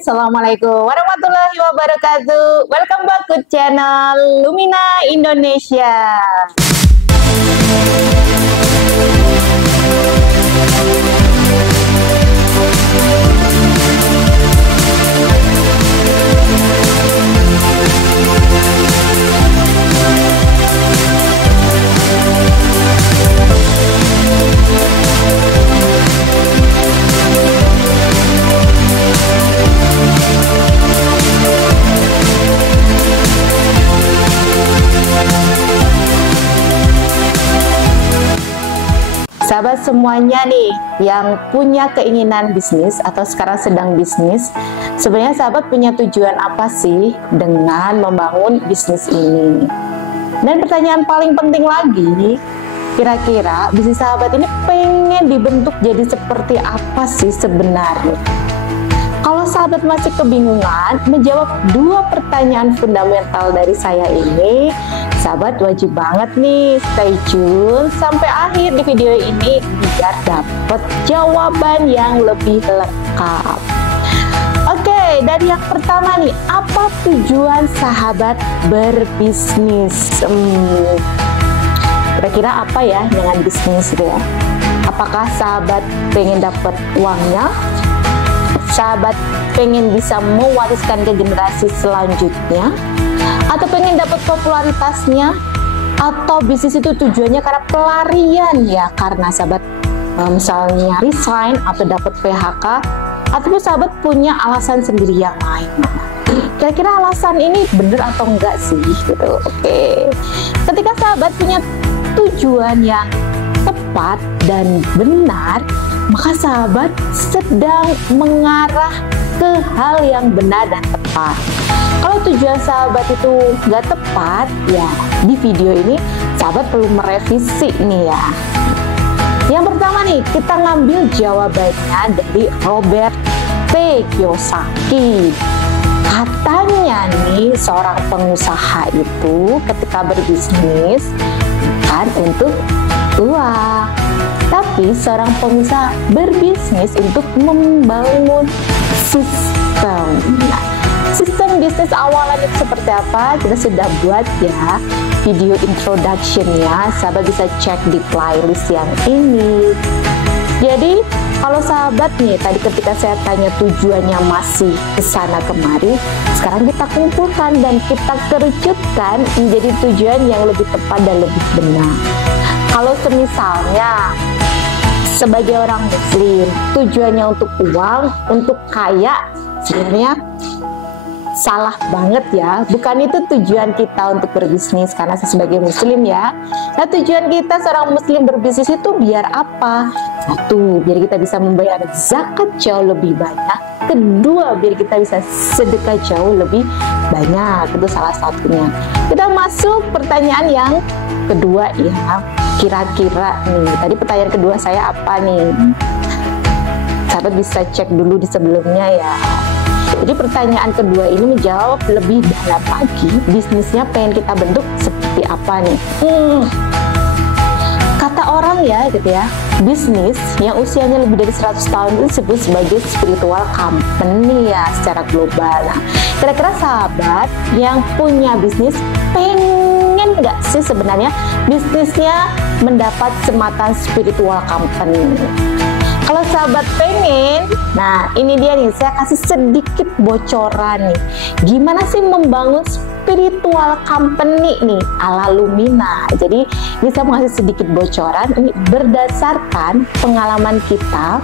Assalamualaikum warahmatullahi wabarakatuh. Welcome back to channel Lumina Indonesia. Sahabat semuanya nih yang punya keinginan bisnis atau sekarang sedang bisnis, sebenarnya sahabat punya tujuan apa sih dengan membangun bisnis ini? Dan pertanyaan paling penting lagi, kira-kira bisnis sahabat ini pengen dibentuk jadi seperti apa sih sebenarnya? Kalau sahabat masih kebingungan menjawab dua pertanyaan fundamental dari saya ini, sahabat wajib banget nih stay tune sampai akhir di video ini biar dapat jawaban yang lebih lengkap. Oke, dari yang pertama nih, apa tujuan sahabat berbisnis? Kira-kira apa ya dengan bisnis ya? Apakah sahabat pengen dapat uangnya? Sahabat pengen bisa mewariskan ke generasi selanjutnya, atau pengen dapat popularitasnya, atau bisnis itu tujuannya karena pelarian ya, karena sahabat misalnya resign atau dapat PHK, ataupun sahabat punya alasan sendiri yang lain. Kira-kira alasan ini bener atau enggak sih gitu? Oke. Ketika sahabat punya tujuan yang tepat dan benar, maka sahabat sedang mengarah ke hal yang benar dan tepat. Kalau tujuan sahabat itu nggak tepat, ya di video ini sahabat perlu merevisi nih ya. Yang pertama nih, kita ngambil jawabannya dari Robert T. Kiyosaki. Katanya nih, seorang pengusaha itu ketika berbisnis bukan untuk uang, tapi seorang pengusaha berbisnis untuk membangun sistem. Nah, sistem bisnis awalan itu seperti apa? Kita sudah buat ya video introduction-nya. Sahabat bisa cek di playlist yang ini. Jadi kalau sahabat nih, tadi ketika saya tanya tujuannya masih kesana kemari, sekarang kita kumpulkan dan kita kerucutkan menjadi tujuan yang lebih tepat dan lebih benar. Kalau semisalnya sebagai orang muslim, tujuannya untuk uang, untuk kaya, sebenarnya salah banget ya. Bukan itu tujuan kita untuk berbisnis, karena saya sebagai muslim ya. Nah, tujuan kita seorang muslim berbisnis itu biar apa? Satu, biar kita bisa membayar zakat jauh lebih banyak. Kedua, biar kita bisa sedekah jauh lebih banyak. Itu salah satunya. Kita masuk pertanyaan yang kedua ya. Kira-kira nih, tadi pertanyaan kedua saya apa nih? Sahabat bisa cek dulu di sebelumnya ya. Jadi pertanyaan kedua ini menjawab lebih dalam lagi, bisnisnya pengen kita bentuk seperti apa nih? Kata orang ya gitu ya, bisnis yang usianya lebih dari 100 tahun itu disebut sebagai spiritual company ya secara global. Nah, kira-kira sahabat yang punya bisnis pengen nggak sih sebenarnya bisnisnya mendapat sematan spiritual company? Kalau sahabat pengen, nah ini dia nih, saya kasih sedikit bocoran nih. Gimana sih membangun spiritual company nih ala Lumina. Jadi ini saya mau kasih sedikit bocoran, ini berdasarkan pengalaman kita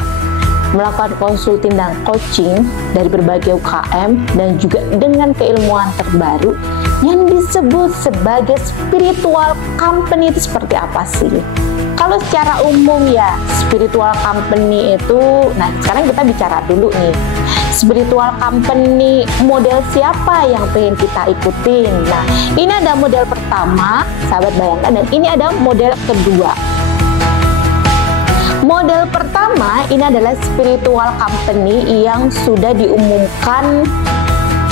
melakukan konsulting dan coaching dari berbagai UKM dan juga dengan keilmuan terbaru yang disebut sebagai spiritual company itu seperti apa sih? Kalau secara umum ya, spiritual company itu, nah sekarang kita bicara dulu nih, spiritual company model siapa yang pengen kita ikutin. Nah, ini ada model pertama, sahabat bayangkan, dan ini ada model kedua. Model pertama ini adalah spiritual company yang sudah diumumkan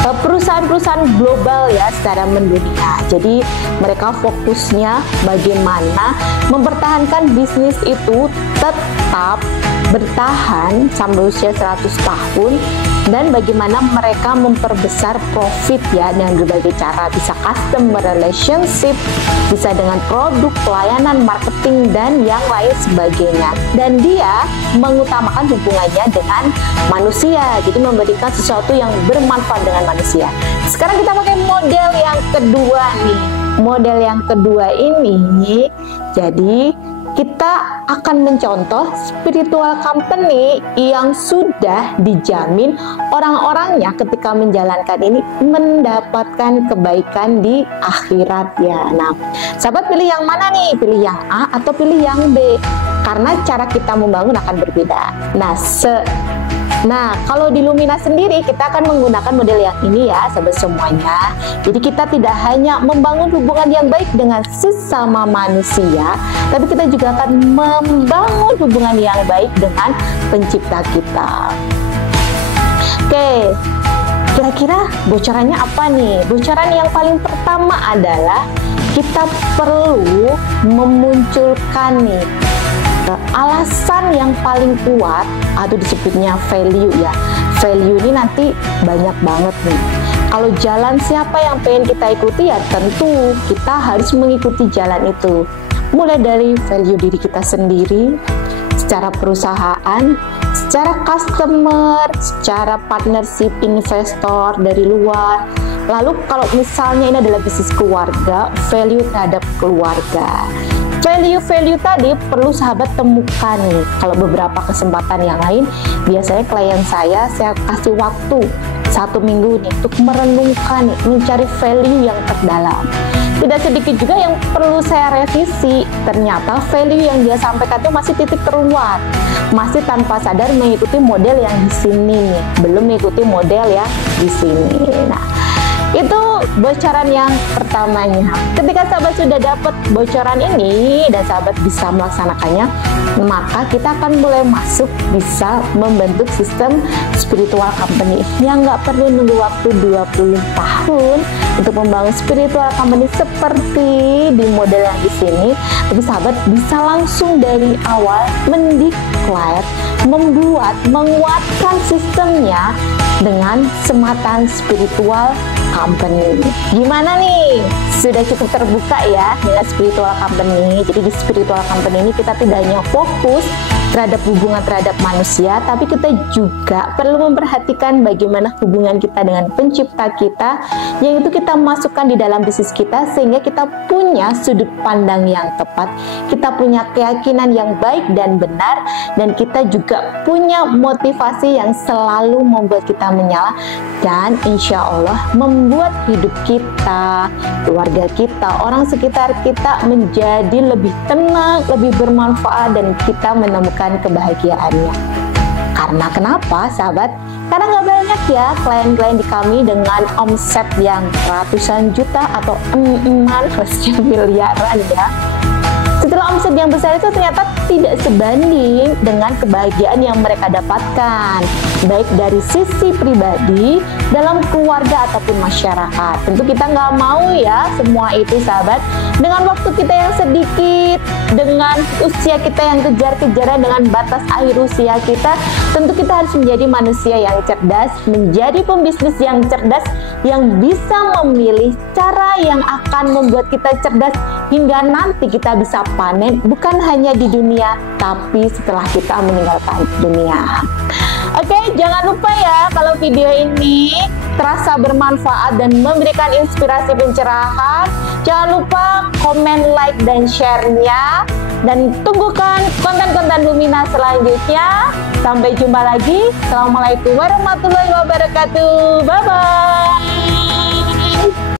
perusahaan-perusahaan global ya secara mendunia. Jadi mereka fokusnya bagaimana mempertahankan bisnis itu tetap bertahan sampai usia 100 tahun dan bagaimana mereka memperbesar profit ya dengan berbagai cara, bisa customer relationship, bisa dengan produk, pelayanan, marketing, dan yang lain sebagainya. Dan dia mengutamakan hubungannya dengan manusia, jadi memberikan sesuatu yang bermanfaat dengan manusia. Sekarang kita pakai model yang kedua nih. Model yang kedua ini, jadi kita akan mencontoh spiritual company yang sudah dijamin orang-orangnya ketika menjalankan ini mendapatkan kebaikan di akhirat ya. Nah, sahabat pilih yang mana nih? Pilih yang A atau pilih yang B? Karena cara kita membangun akan berbeda. Nah, kalau di Lumina sendiri kita akan menggunakan model yang ini ya, sahabat semuanya. Jadi kita tidak hanya membangun hubungan yang baik dengan sesama manusia, tapi kita juga akan membangun hubungan yang baik dengan pencipta kita. Oke, kira-kira bocorannya apa nih? Bocoran yang paling pertama adalah kita perlu memunculkan nih alasan yang paling kuat atau disebutnya value ya. Value ini nanti banyak banget nih. Kalau jalan siapa yang pengen kita ikuti ya tentu kita harus mengikuti jalan itu. Mulai dari value diri kita sendiri, secara perusahaan, secara customer, secara partnership investor dari luar. Lalu kalau misalnya ini adalah bisnis keluarga, value terhadap keluarga. Value-value tadi perlu sahabat temukan nih. Kalau beberapa kesempatan yang lain, biasanya klien saya kasih waktu 1 minggu nih untuk merenungkan nih, mencari value yang terdalam. Tidak sedikit juga yang perlu saya revisi. Ternyata value yang dia sampaikan itu masih titik teruat, masih tanpa sadar mengikuti model yang di sini nih, belum mengikuti model yang di sini. Nah, itu bocoran yang pertamanya. Ketika sahabat sudah dapat bocoran ini dan sahabat bisa melaksanakannya, maka kita akan mulai masuk bisa membentuk sistem spiritual company yang nggak perlu nunggu waktu 20 tahun untuk membangun spiritual company seperti di model yang di sini. Tapi sahabat bisa langsung dari awal mendeclare, membuat, menguatkan sistemnya dengan sematan spiritual company. Gimana nih? Sudah cukup terbuka ya dengan spiritual company. Jadi di spiritual company ini kita tidak hanya fokus terhadap hubungan terhadap manusia, tapi kita juga perlu memperhatikan bagaimana hubungan kita dengan pencipta kita, yang itu kita masukkan di dalam bisnis kita sehingga kita punya sudut pandang yang tepat, kita punya keyakinan yang baik dan benar, dan kita juga punya motivasi yang selalu membuat kita menyala dan insya Allah membuat hidup kita, keluarga kita, orang sekitar kita menjadi lebih tenang, lebih bermanfaat, dan kita menemukan kebahagiaannya. Karena kenapa sahabat? Karena nggak banyak ya klien-klien di kami dengan omset yang ratusan juta atau miliaran ya. Setelah omset yang besar itu ternyata tidak sebanding dengan kebahagiaan yang mereka dapatkan, baik dari sisi pribadi, dalam keluarga ataupun masyarakat. Tentu kita nggak mau ya semua itu sahabat. Dengan waktu kita yang sedikit, dengan usia kita yang kejar-kejaran, dengan batas akhir usia kita, tentu kita harus menjadi manusia yang cerdas, menjadi pembisnis yang cerdas, yang bisa memilih cara yang akan membuat kita cerdas hingga nanti kita bisa panen, bukan hanya di dunia, tapi setelah kita meninggalkan dunia. Oke, jangan lupa ya kalau video ini terasa bermanfaat dan memberikan inspirasi pencerahan, jangan lupa komen, like, dan share-nya, dan tunggukan konten-konten Lumina selanjutnya. Sampai jumpa lagi. Assalamualaikum warahmatullahi wabarakatuh. Bye-bye.